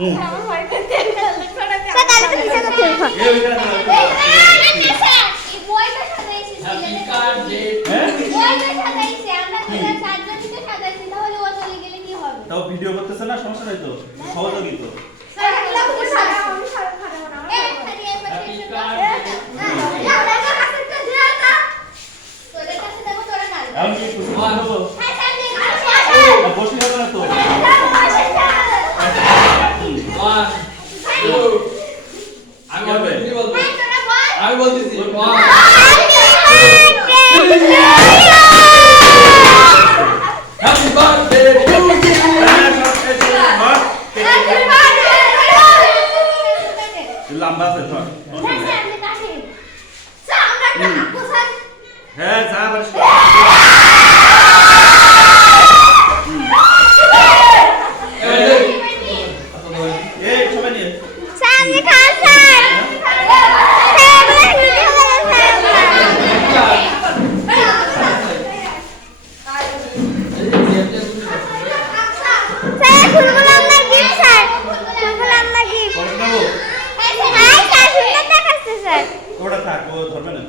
আমার ভাই করতে স্যার তাহলে তো নিচে করতে হবে এই ওইখানে স্যার এই বইটা সাজাইছি হ্যাপি বার্থডে বইটা সাজাইছি আমরা দুজন চারজনই তো সাজাইছি তাহলে ও চলে গেলে কি হবে তাও ভিডিও করতেছ না সমস্যা নাই তো সহযোগী তো স্যার এগুলা তো সারা আমি সারা খাবো না এই খালি এই পাশে হ্যাপি এসে বার্থডে না না কাছে দিয়ে না তোদের কাছে দেবো তোরা না আমি কি খুশি হবো হ্যাঁ স্যার দেখো বসে হবে না তো ওয়ান টু আমি বলবো তুমি বলবো হ্যাঁ তোরা বল আমি বলতেছি ওয়ান হ্যাপি বার্থডে টু লম্বা আছে ধর হ্যাঁ যা বাস এই সবাই নিয়ে সামনে খান স্যার স্যার ফুলগুলো আপনার গিফট স্যার ফুলগুলো আপনার গিফট কত নেবো হ্যাঁ স্যার সুন্দর দেখাচ্ছে স্যার ওটা থাক ও ধরবে না